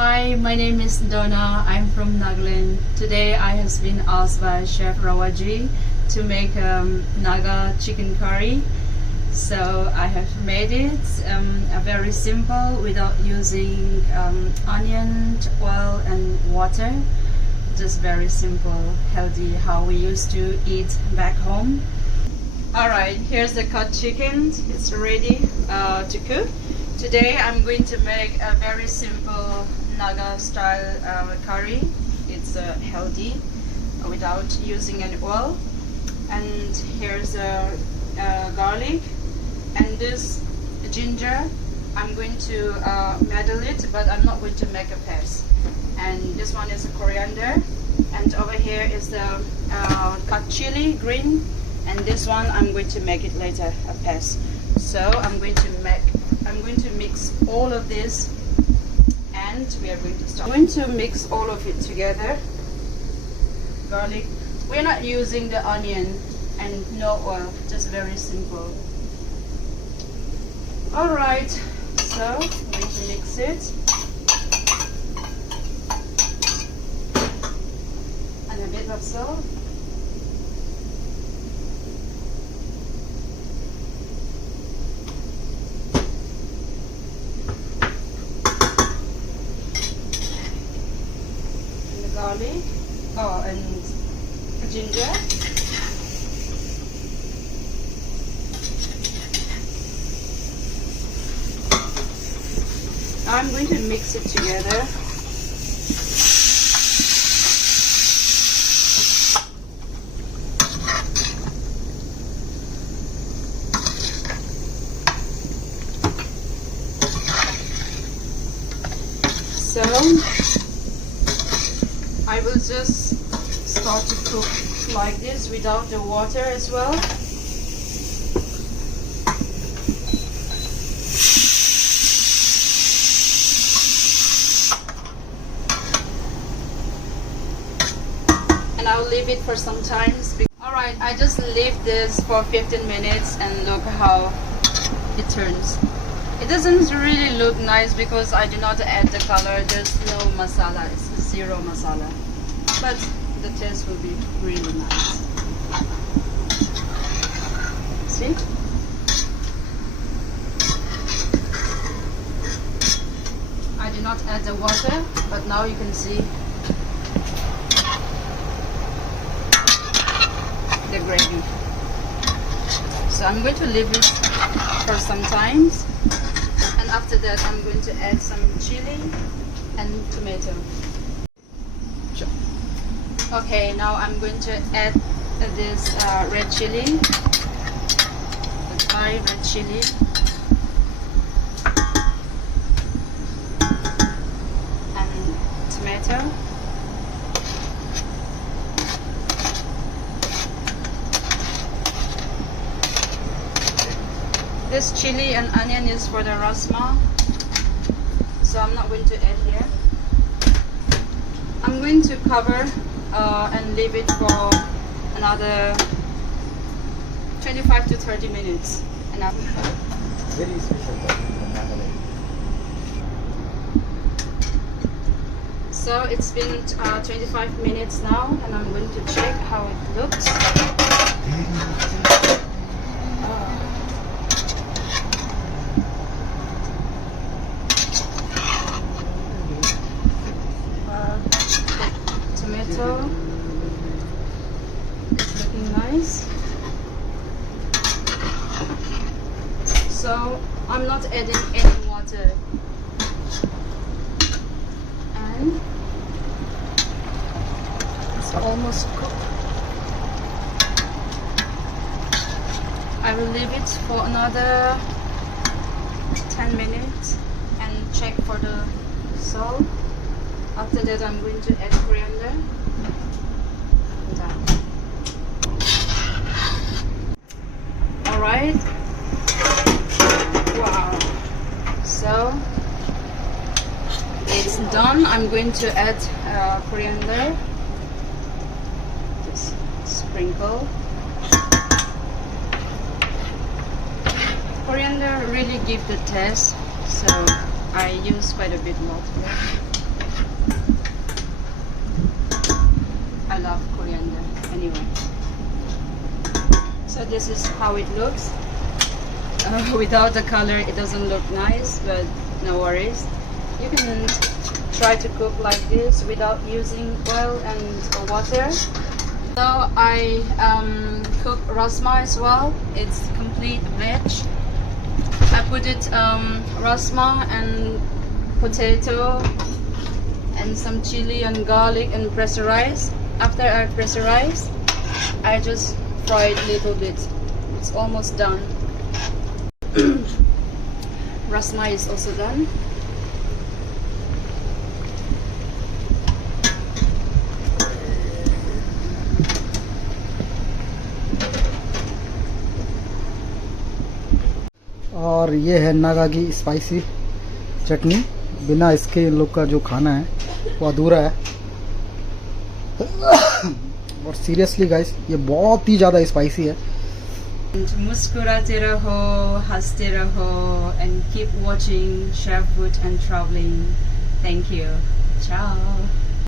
Hi, my name is Donna. I'm from Nagaland. Today I has been asked by Chef Rawaji to make Naga chicken curry. So I have made it a very simple without using onion, oil and water. Just very simple, healthy, how we used to eat back home. Alright, here's the cut chicken. It's ready to cook. Today I'm going to make a very simple Naga style curry. It's healthy without using any oil. And here's garlic and this ginger. I'm going to muddle it, but I'm not going to make a paste. And this one is a coriander, and over here is the cut chili green, and this one I'm going to make it later a paste. So I'm going to mix all of this, and we are going to start. I'm going to mix all of it together. Garlic. We're not using the onion and no oil, just very simple. Alright, so I'm going to mix it. And a bit of salt. And the garlic. Oh, and ginger. I'm going to mix it together. So I will just start to cook like this without the water as well. And I'll leave it for some time. Alright, I just leave this for 15 minutes and look how it turns. It doesn't really look nice because I do not add the color. There's no masala, it's zero masala. But the taste will be really nice. See? I did not add the water, but now you can see the gravy. So I'm going to leave it for some time, and after that I'm going to add some chili and tomato. Okay, now I'm going to add this red chili, the Thai red chili, and tomato. This chili and onion is for the rasma, so I'm not going to add here. I'm going to cover and leave it for another 25 to 30 minutes. And Very special Nagaland. So it's been 25 minutes now, and I'm going to check how it looks. Tomato is looking nice. So I'm not adding any water, and it's almost cooked. I will leave it for another 10 minutes and check for the salt. After that I'm going to add coriander. Alright. Wow. So it's done. I'm going to add coriander. Just sprinkle. Coriander really gives the taste, so I use quite a bit more today. So this is how it looks. Without the color, it doesn't look nice, but no worries. You can try to cook like this without using oil and water. So I cook rasma as well. It's complete veg. I put it rasma and potato and some chili and garlic and pressurize. After I pressurize, I just fry it a little bit. It's almost done. Rasma is also done. और ये है नागा की spicy चटनी। बिना इसके इन लोग का जो खाना है वो अधूरा है। और सीरियसली गाइस, ये बहुत ही ज़्यादा स्पाइसी है। मुस्कुराते रहो, हंसते रहो, and keep watching Chef Food and Traveling. Thank you. Ciao.